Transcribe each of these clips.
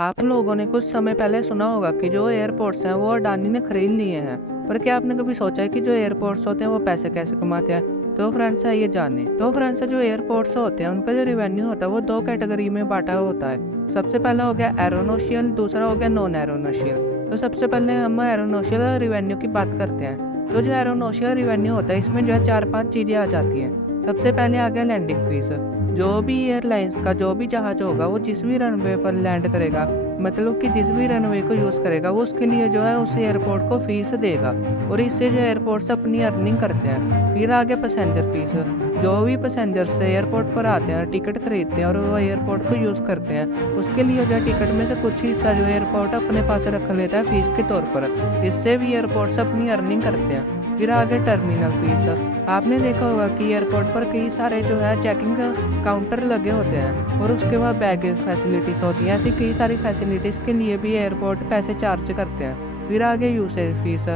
आप लोगों ने कुछ समय पहले सुना होगा कि जो एयरपोर्ट्स हैं वो अडानी ने खरीद लिए हैं। पर क्या आपने कभी सोचा है कि जो एयरपोर्ट्स होते हैं वो पैसे कैसे कमाते हैं? तो फ्रेंड्स आइए जाने। तो फ्रेंड्स जो एयरपोर्ट्स होते हैं उनका जो रेवेन्यू होता है वो दो कैटेगरी में बांटा होता है। सबसे पहला हो गया एरोनोशियल, दूसरा हो गया नॉन एरोनोशियल। तो सबसे पहले हम एरोनोशियल रेवेन्यू की बात करते हैं। तो जो एरोनोशियल रेवेन्यू होता है इसमें जो है 4-5 चीज़ें आ जाती हैं। सबसे पहले आ गया लैंडिंग फीस। जो भी एयरलाइंस का जो भी जहाज होगा वो जिस भी रनवे पर लैंड करेगा, मतलब कि जिस भी रनवे को यूज़ करेगा वो उसके लिए जो है उस एयरपोर्ट को फ़ीस देगा और इससे जो एयरपोर्ट्स अपनी अर्निंग करते हैं। फिर आगे पैसेंजर फ़ीस। जो भी पैसेंजर्स एयरपोर्ट पर आते हैं, टिकट खरीदते हैं और वो एयरपोर्ट को यूज़ करते हैं, उसके लिए जो है टिकट में से कुछ हिस्सा जो एयरपोर्ट अपने पास रख लेता है फ़ीस के तौर पर। इससे भी एयरपोर्ट्स अपनी अर्निंग करते हैं। फिर आगे टर्मिनल फ़ीस। आपने देखा होगा कि एयरपोर्ट पर कई सारे जो है चेकिंग काउंटर लगे होते हैं और उसके बाद बैगेज फैसिलिटीज़ होती हैं। ऐसी कई सारी फैसिलिटीज़ के लिए भी एयरपोर्ट पैसे चार्ज करते हैं। फिर आगे यूसेज फीस।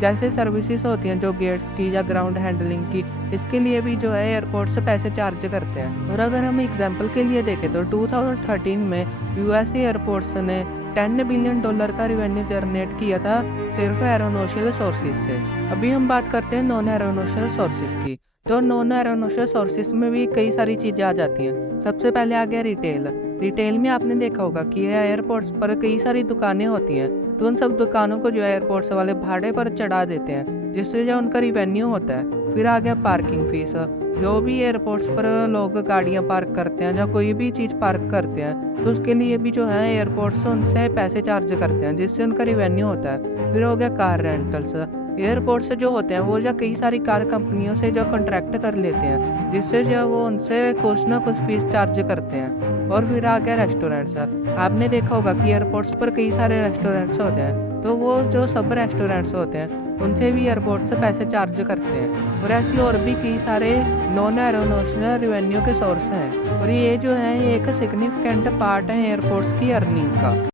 जैसे सर्विसेज होती हैं जो गेट्स की या ग्राउंड हैंडलिंग की, इसके लिए भी जो है एयरपोर्ट से पैसे चार्ज करते हैं। और अगर हम एग्जांपल के लिए देखें तो 2013 में यूएस एयरपोर्ट्स ने $10 बिलियन का रेवेन्यू जनरेट किया था सिर्फ एरोनोशियल सोर्सेज से। अभी हम बात करते हैं नॉन एरोनोशियल सोर्सेज की। तो नॉन एरोनोशियल सोर्सेज में भी कई सारी चीज़ें आ जाती हैं। सबसे पहले आ गया रिटेल। रिटेल में आपने देखा होगा कि एयरपोर्ट्स पर कई सारी दुकानें होती हैं, तो उन सब दुकानों को जो एयरपोर्ट्स वाले भाड़े पर चढ़ा देते हैं, जिससे जो उनका रिवेन्यू होता है। फिर आ गया पार्किंग फीस। जो भी एयरपोर्ट्स पर लोग गाड़ियां पार्क करते हैं या कोई भी चीज़ पार्क करते हैं, तो उसके लिए भी जो है एयरपोर्ट्स उनसे पैसे चार्ज करते हैं, जिससे उनका रिवेन्यू होता है। फिर हो गया कार रेंटल्स। एयरपोर्ट से जो होते हैं वो जो कई सारी कार कंपनियों से जो कॉन्ट्रैक्ट कर लेते हैं, जिससे जो वो उनसे कुछ ना कुछ फीस चार्ज करते हैं। और फिर आ गया रेस्टोरेंट्स। आपने देखा होगा कि एयरपोर्ट्स पर कई सारे रेस्टोरेंट्स होते हैं, तो वो जो सब रेस्टोरेंट्स होते हैं उनसे भी एयरपोर्ट से पैसे चार्ज करते हैं। और ऐसी और भी कई सारे नॉन एरोनोशनल रेवेन्यू के सोर्स हैं और ये जो है ये एक सिग्निफिकेंट पार्ट है एयरपोर्ट्स की अर्निंग का।